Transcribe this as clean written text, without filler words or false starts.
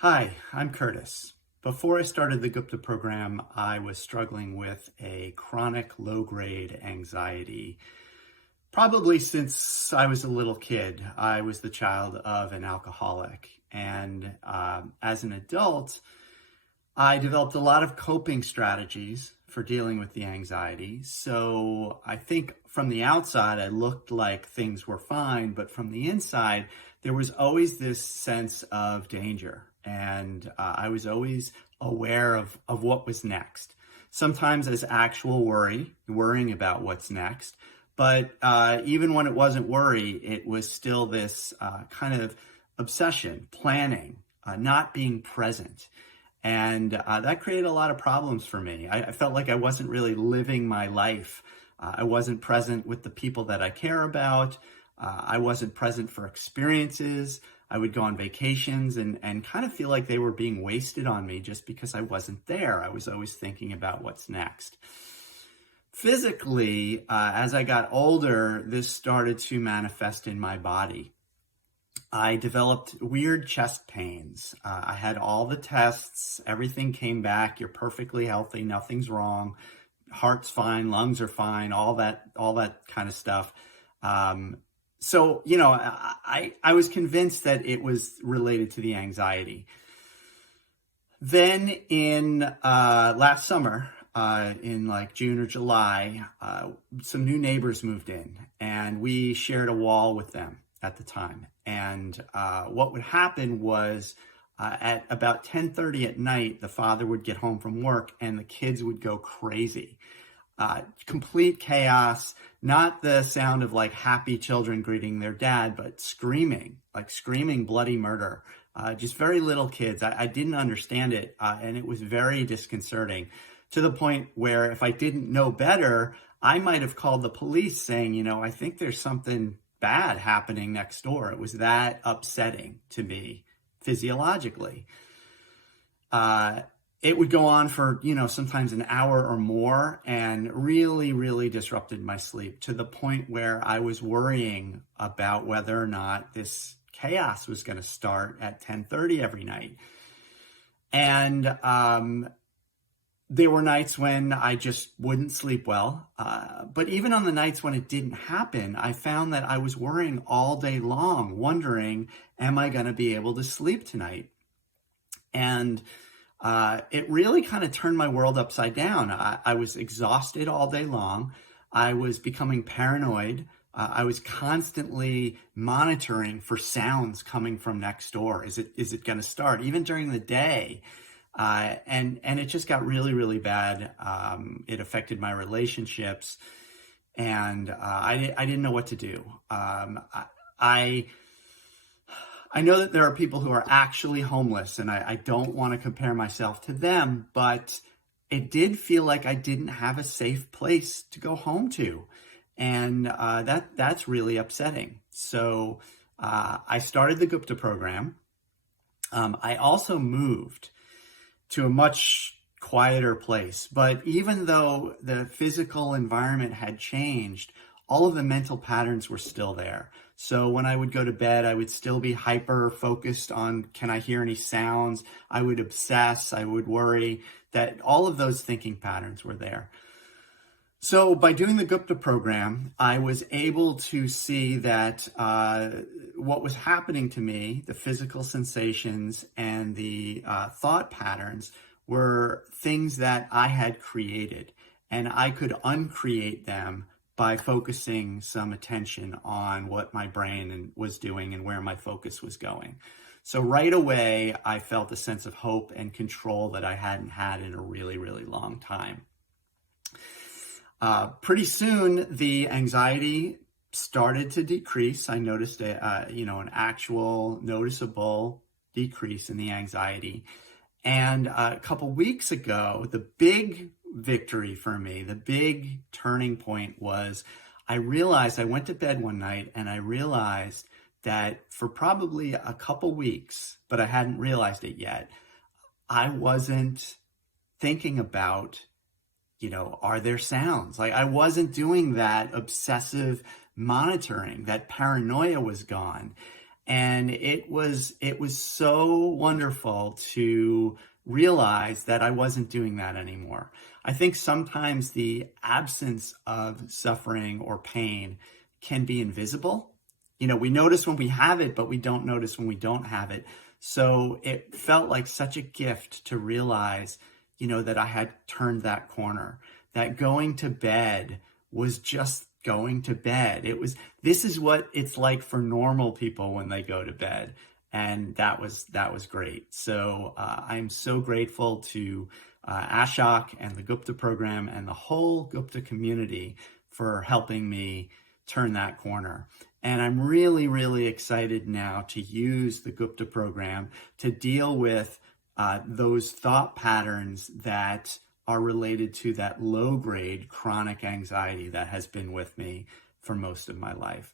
Hi, I'm Curtis. Before I started the Gupta program, I was struggling with a chronic low-grade anxiety. Probably since I was a little kid, I was the child of an alcoholic. And as an adult, I developed a lot of coping strategies for dealing with the anxiety. So I think from the outside, I looked like things were fine, but from the inside, there was always this sense of danger. And I was always aware of what was next. Sometimes as actual worrying about what's next. But even when it wasn't worry, it was still this kind of obsession, planning, not being present. And that created a lot of problems for me. I felt like I wasn't really living my life. I wasn't present with the people that I care about. I wasn't present for experiences. I would go on vacations and kind of feel like they were being wasted on me just because I wasn't there. I was always thinking about what's next. Physically, as I got older, this started to manifest in my body. I developed weird chest pains. I had all the tests, everything came back, you're perfectly healthy, nothing's wrong, heart's fine, lungs are fine, all that kind of stuff. I was convinced that it was related to the anxiety. Then in last summer, in like June or July, some new neighbors moved in and we shared a wall with them at the time. And what would happen was at about 10:30 at night, the father would get home from work and the kids would go crazy. Complete chaos, not the sound of like happy children greeting their dad, but screaming bloody murder. Just very little kids. I didn't understand it, and it was very disconcerting to the point where if I didn't know better, I might have called the police saying, I think there's something bad happening next door. It was that upsetting to me physiologically. It would go on for, sometimes an hour or more and really, really disrupted my sleep to the point where I was worrying about whether or not this chaos was going to start at 10:30 every night. And there were nights when I just wouldn't sleep well. But even on the nights when it didn't happen, I found that I was worrying all day long, wondering, am I going to be able to sleep tonight? And it really kind of turned my world upside down. I was exhausted all day long. I was becoming paranoid. I was constantly monitoring for sounds coming from next door. Is it going to start? Even during the day. And it just got really, really bad. It affected my relationships, and I didn't know what to do. I know that there are people who are actually homeless, and I don't want to compare myself to them, but it did feel like I didn't have a safe place to go home to, and that's really upsetting. So I started the Gupta program. I also moved to a much quieter place. But even though the physical environment had changed, all of the mental patterns were still there. So when I would go to bed, I would still be hyper focused on, can I hear any sounds? I would obsess, I would worry, that all of those thinking patterns were there. So by doing the Gupta program, I was able to see that what was happening to me, the physical sensations and the thought patterns, were things that I had created, and I could uncreate them by focusing some attention on what my brain was doing and where my focus was going. So right away, I felt a sense of hope and control that I hadn't had in a really, really long time. Pretty soon, the anxiety started to decrease. I noticed an actual noticeable decrease in the anxiety. And a couple weeks ago, the big victory for me, the big turning point was I went to bed one night and I realized that for probably a couple weeks, but I hadn't realized it yet, I wasn't thinking about, are there sounds? Like I wasn't doing that obsessive monitoring. That paranoia was gone. And it was so wonderful to realize that I wasn't doing that anymore. I think sometimes the absence of suffering or pain can be invisible. We notice when we have it, but we don't notice when we don't have it. So it felt like such a gift to realize, that I had turned that corner, that going to bed was just going to bed. This is what it's like for normal people when they go to bed. And that was great. So I'm so grateful to Ashok and the Gupta program and the whole Gupta community for helping me turn that corner. And I'm really, really excited now to use the Gupta program to deal with those thought patterns that are related to that low-grade chronic anxiety that has been with me for most of my life.